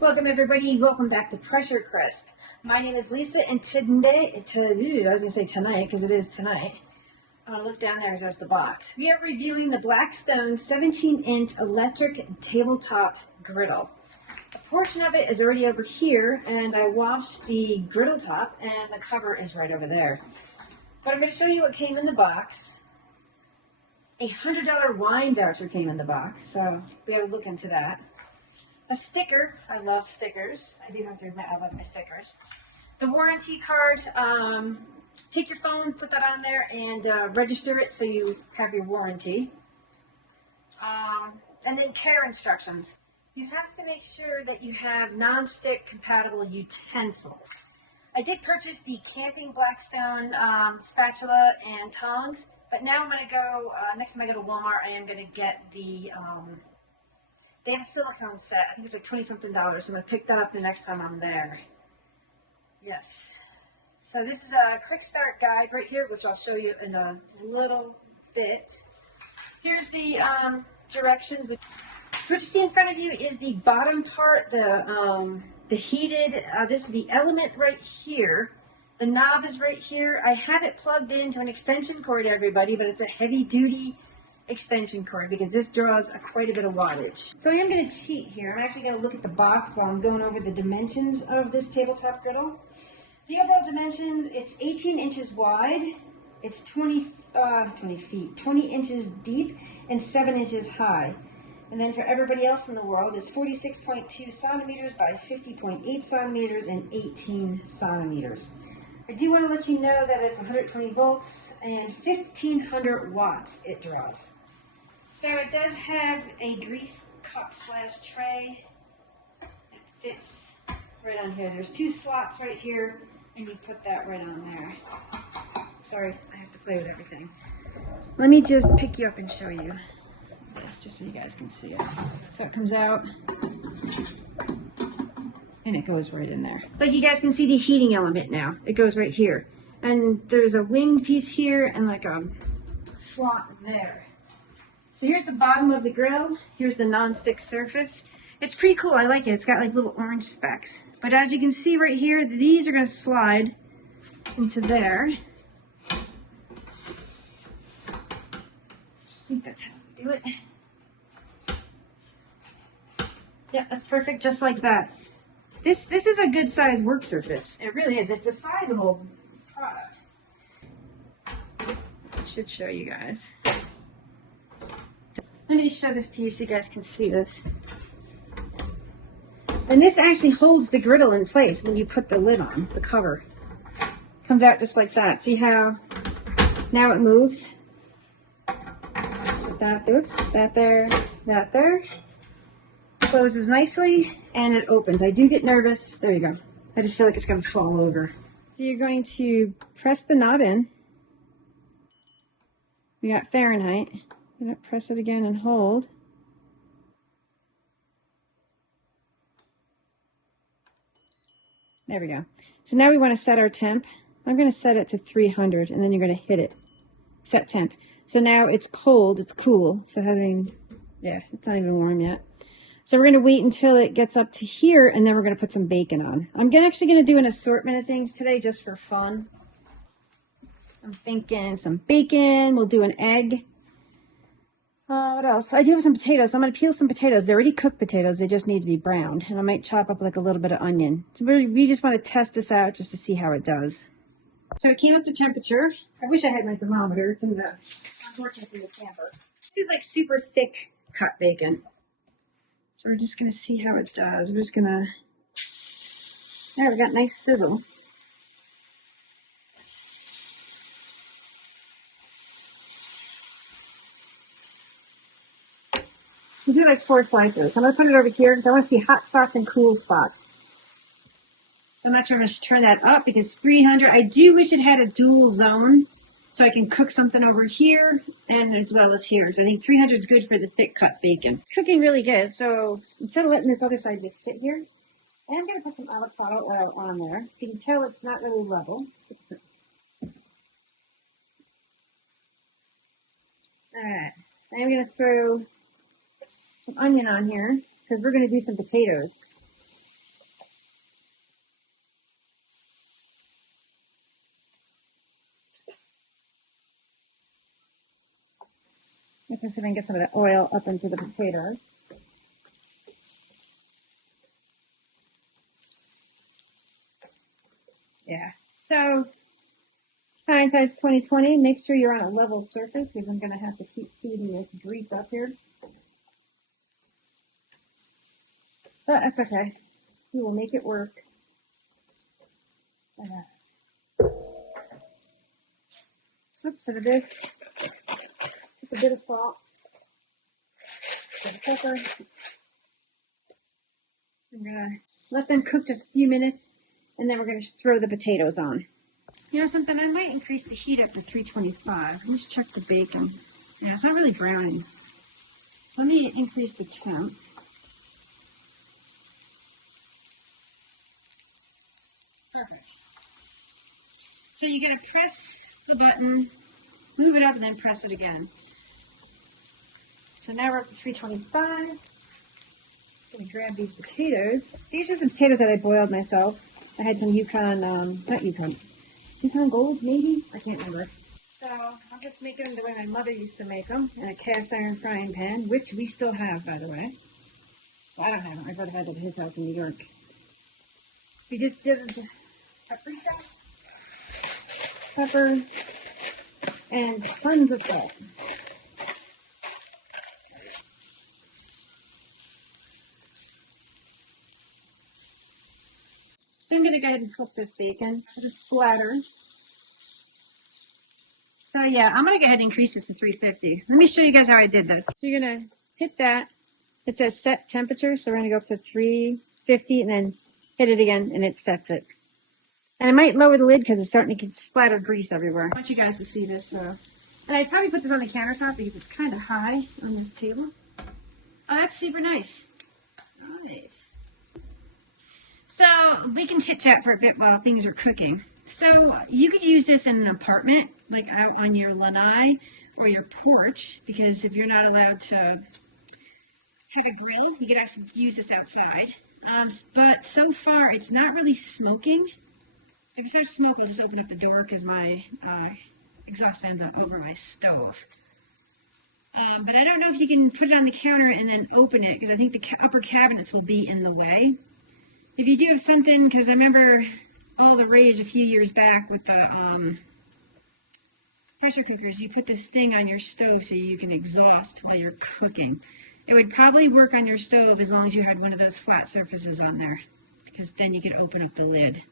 Welcome everybody, welcome back to Pressure Crisp. My name is Lisa and tonight, because it is tonight. I'm going to look down there as there's the box. We are reviewing the Blackstone 17-inch electric tabletop griddle. A portion of it is already over here, and I washed the griddle top, and the cover is right over there. But I'm going to show you what came in the box. A $100 wine voucher came in the box, so we have to look into that. A sticker. I love stickers. I do have to admit I love my stickers. The warranty card. Take your phone, put that on there, and register it so you have your warranty. And then care instructions. You have to make sure that you have non-stick compatible utensils. I did purchase the camping Blackstone spatula and tongs, but now I'm going to go, next time I go to Walmart, I am going to get the... they have a silicone set. I think it's like $20-something. So I'm going to pick that up the next time I'm there. Yes. So this is a quick start guide right here, which I'll show you in a little bit. Here's the directions. So what you see in front of you is the bottom part, the heated, this is the element right here. The knob is right here. I have it plugged into an extension cord, everybody, but it's a heavy duty extension cord because this draws quite a bit of wattage. So I am going to cheat here. I'm actually going to look at the box while I'm going over the dimensions of this tabletop griddle. The overall dimension, it's 18 inches wide, it's 20 inches deep, and 7 inches high. And then for everybody else in the world, it's 46.2 centimeters by 50.8 centimeters and 18 centimeters. I do want to let you know that it's 120 volts and 1500 watts it draws. So it does have a grease cup / tray. It fits right on here. There's 2 slots right here, and you put that right on there. Sorry, I have to play with everything. Let me just pick you up and show you this, just so you guys can see it. So it comes out, and it goes right in there. Like you guys can see the heating element now. It goes right here. And there's a winged piece here and like a slot there. So here's the bottom of the grill. Here's the non-stick surface. It's pretty cool. I like it. It's got like little orange specks. But as you can see right here, these are going to slide into there. I think that's how we do it. Yeah, that's perfect, just like that. This is a good size work surface. It really is. It's a sizable product. I should show you guys. Let me just show this to you so you guys can see this. And this actually holds the griddle in place when you put the lid on, the cover. Comes out just like that. See how now it moves? That, oops, that there, that there. Closes nicely and it opens. I do get nervous. There you go. I just feel like it's going to fall over. So you're going to press the knob in. We got Fahrenheit. You're going to press it again and hold. There we go. So now we want to set our temp. I'm going to set it to 300 and then you're going to hit it. Set temp. So now it's cold, it's cool. So having, yeah, it's not even warm yet. So we're going to wait until it gets up to here, and then we're going to put some bacon on. I'm actually going to do an assortment of things today just for fun. I'm thinking some bacon. We'll do an egg. What else? I do have some potatoes. So I'm going to peel some potatoes. They're already cooked potatoes. They just need to be browned. And I might chop up like a little bit of onion. So we just want to test this out just to see how it does. So it came up to temperature. I wish I had my thermometer. It's in the, unfortunately, it's in the camper. This is like super thick cut bacon. So we're just going to see how it does. We're just going to, there, we got nice sizzle. We do like 4 slices. I'm going to put it over here because I want to see hot spots and cool spots. I'm not sure I'm going to turn that up because 300, I do wish it had a dual zone so I can cook something over here and as well as here. So I think 300 is good for the thick cut bacon. Cooking really good. So instead of letting this other side just sit here, I'm going to put some avocado oil on there. So you can tell it's not really level. Alright, I'm going to throw some onion on here because we're going to do some potatoes. Let's just see if I can get some of that oil up into the potatoes. Yeah. So, hindsight's 2020. Make sure you're on a level surface because I'm going to have to keep feeding this grease up here. But that's okay. We will make it work. Oops, so this. Just a bit of salt. A bit of pepper. I'm going to let them cook just a few minutes, and then we're going to throw the potatoes on. You know something? I might increase the heat up to 325. Let's check the bacon. Yeah, it's not really browning. So let me increase the temp. Perfect. So you gotta press the button, move it up, and then press it again. So now we're up to 325. I'm gonna grab these potatoes. These are some potatoes that I boiled myself. I had some Yukon Gold, maybe? I can't remember. So I'm just making them the way my mother used to make them, in a cast iron frying pan, which we still have, by the way. Well, I don't have it. My brother had it at his house in New York. We just did paprika, pepper, and tons of salt. So I'm going to go ahead and cook this bacon with a splatter. So yeah, I'm going to go ahead and increase this to 350. Let me show you guys how I did this. So you're going to hit that. It says set temperature, so we're going to go up to 350 and then hit it again and it sets it. And I might lower the lid because it's starting to splatter grease everywhere. I want you guys to see this. And I'd probably put this on the countertop because it's kind of high on this table. Oh, that's super nice. Nice. So we can chit chat for a bit while things are cooking. So you could use this in an apartment, like out on your lanai or your porch, because if you're not allowed to have a grill, you could actually use this outside. But so far, it's not really smoking. If it starts smoke, I'll just open up the door because my exhaust fan's over my stove. But I don't know if you can put it on the counter and then open it, because I think the upper cabinets will be in the way. If you do have something, because I remember all the rage a few years back with the pressure cookers, you put this thing on your stove so you can exhaust while you're cooking. It would probably work on your stove as long as you had one of those flat surfaces on there, because then you could open up the lid.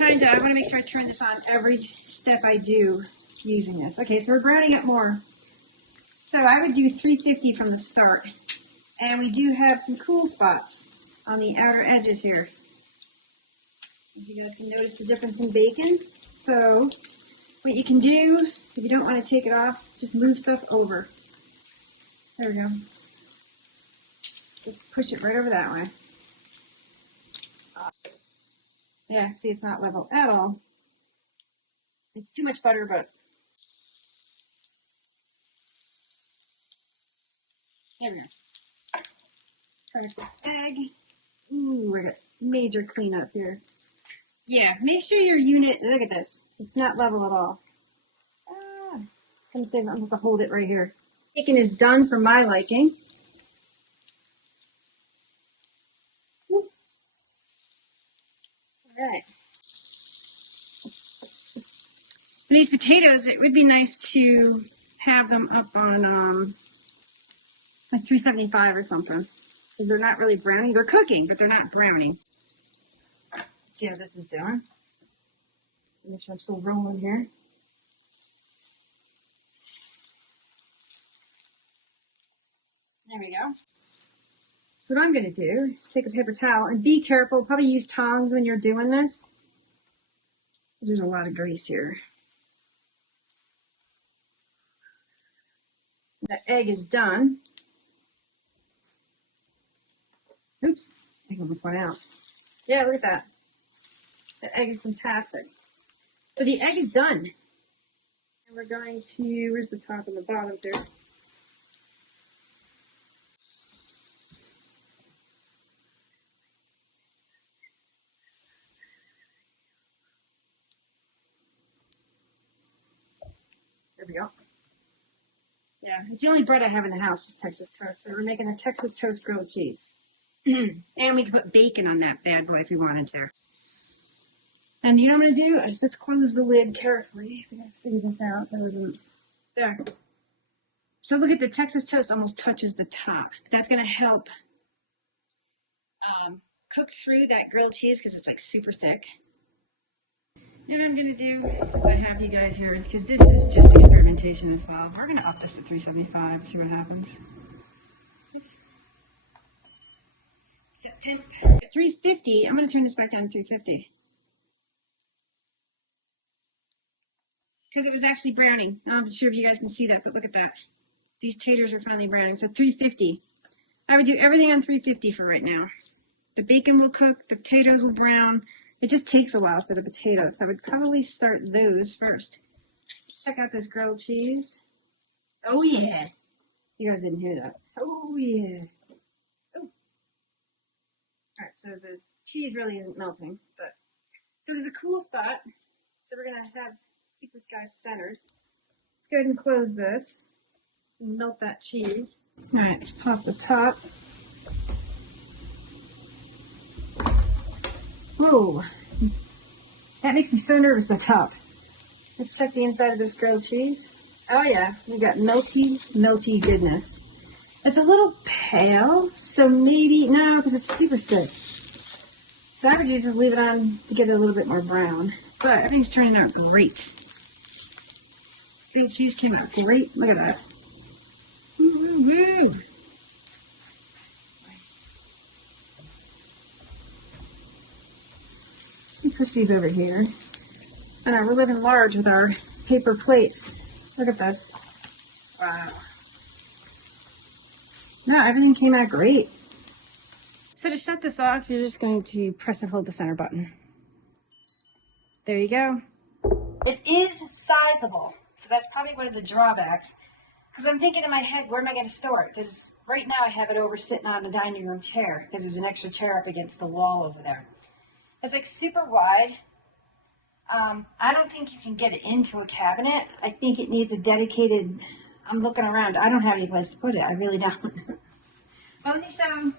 I want to make sure I turn this on every step I do using this. Okay, so we're browning it more. So I would do 350 from the start. And we do have some cool spots on the outer edges here. You guys can notice the difference in bacon. So what you can do, if you don't want to take it off, just move stuff over. There we go. Just push it right over that way. Yeah, see, it's not level at all. It's too much butter, but there we go. Crack this egg. Ooh, we're gonna major cleanup here. Yeah, make sure your unit, look at this. It's not level at all. I'm saying I'm going to hold it right here. Bacon is done for my liking. All right. These potatoes, it would be nice to have them up on like 375 or something. Because they're not really browning. They're cooking, but they're not browning. Let's see how this is doing. Make sure I'm still rolling here. There we go. So what I'm going to do is take a paper towel and be careful. Probably use tongs when you're doing this. There's a lot of grease here. The egg is done. Oops, I almost went out. Yeah, look at that. The egg is fantastic. So the egg is done. And we're going to, where's the top and the bottom here? There we go. Yeah, Yeah, it's the only bread I have in the house is Texas toast. So we're making a Texas toast grilled cheese. And we can put bacon on that bad boy if we wanted to. And you know what I'm going to do? I just have to close the lid carefully. I gotta figure this out. That wasn't there. So look at the Texas toast almost touches the top. That's going to help cook through that grilled cheese because it's like super thick. And I'm going to do, since I have you guys here, because this is just experimentation as well, we're going to up this to 375, see what happens. Oops. Set temp. At 350, I'm going to turn this back down to 350. Because it was actually browning. I'm not sure if you guys can see that, but look at that. These taters are finally browning. So 350. I would do everything on 350 for right now. The bacon will cook, the potatoes will brown. It just takes a while for the potatoes. So I would probably start those first. Check out this grilled cheese. Oh yeah. You guys didn't hear that. Oh yeah. Oh. Alright, so the cheese really isn't melting, but so there's a cool spot. So we're gonna keep this guy centered. Let's go ahead and close this and melt that cheese. Alright, let's pop the top. Whoa, that makes me so nervous, the top. Let's check the inside of this grilled cheese. Oh yeah, we got melty, melty goodness. It's a little pale, so maybe, no, because it's super thick. So I would just leave it on to get it a little bit more brown. But everything's turning out great. Grilled cheese came out great. Look at that. Woo-woo-woo. Push these over here. I know, we're living large with our paper plates. Look at this. Wow. No, everything came out great. So to shut this off, you're just going to press and hold the center button. There you go. It is sizable, so that's probably one of the drawbacks. Because I'm thinking in my head, where am I going to store it? Because right now I have it over sitting on the dining room chair, because there's an extra chair up against the wall over there. It's like super wide. I don't think you can get it into a cabinet. I think it needs a dedicated, I'm looking around. I don't have any place to put it. I really don't. Well, let me show.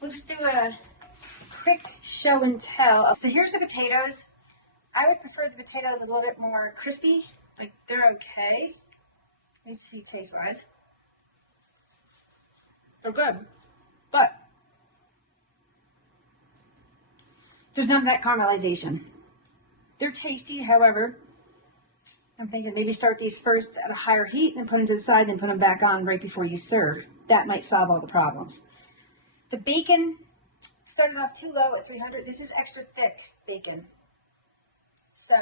We'll just do a quick show and tell. So here's the potatoes. I would prefer the potatoes a little bit more crispy. Like, they're okay. Let's see taste-wise. They're good. But there's none of that caramelization. They're tasty, however, I'm thinking maybe start these first at a higher heat and put them to the side, then put them back on right before you serve. That might solve all the problems. The bacon started off too low at 300. This is extra thick bacon. So,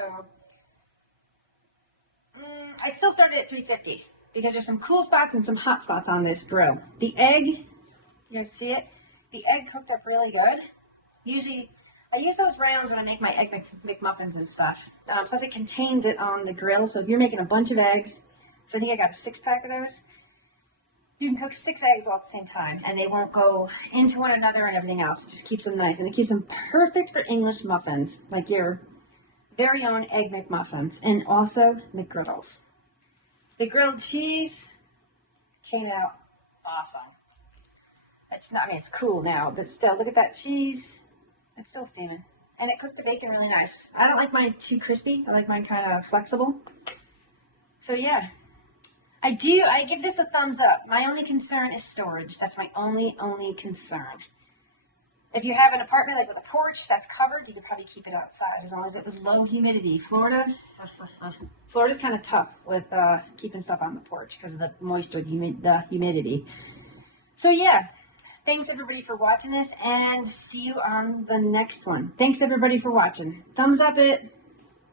I still started at 350 because there's some cool spots and some hot spots on this grill. The egg, you guys see it? The egg cooked up really good. Usually, I use those rounds when I make my egg McMuffins and stuff. Plus, it contains it on the grill. So if you're making a bunch of eggs, so I think I got a 6-pack of those, you can cook 6 eggs all at the same time, and they won't go into one another and everything else. It just keeps them nice, and it keeps them perfect for English muffins, like your very own egg McMuffins, and also McGriddles. The grilled cheese came out awesome. It's not, I mean, it's cool now, but still, look at that cheese. It's still steaming. And it cooked the bacon really nice. I don't like mine too crispy. I like mine kind of flexible. So yeah, I give this a thumbs up. My only concern is storage. That's my only concern. If you have an apartment like with a porch that's covered, you could probably keep it outside as long as it was low humidity. Florida's kind of tough with keeping stuff on the porch because of the moisture, the humidity. So yeah. Thanks everybody for watching this, and see you on the next one. Thanks everybody for watching. Thumbs up it.